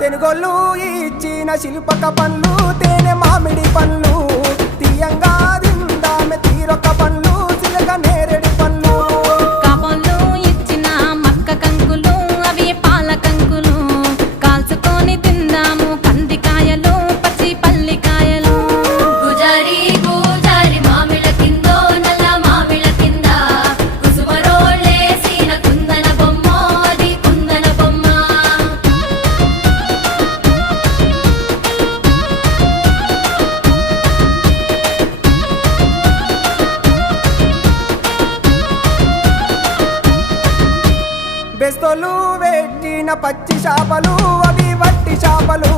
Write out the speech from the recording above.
తెనుగోళ్ళు ఇచ్చిన శిల్పక పండ్లు తేనె మామిడి పండ్లు తీయంగా తిందామె తీరొక్క పండ్లు చిలక నేరేడి పండ్లు కాబోళ్ళు ఇచ్చిన మక్క కంకులు అవి పాల కంకులు కాల్చుకొని తిందాము కందికాయలు పచ్చి పల్లికాయలు గుజారి గుజారి మామిళ్ళ కిందో నల్ల మామిళ్ళ కింద కుసుమరోళ్ళేసిన కుందన బొమ్మ అది కుందన బొమ్మ బెస్తోలు పెట్టిన పచ్చి చేపలు అవి వట్టి చేపలు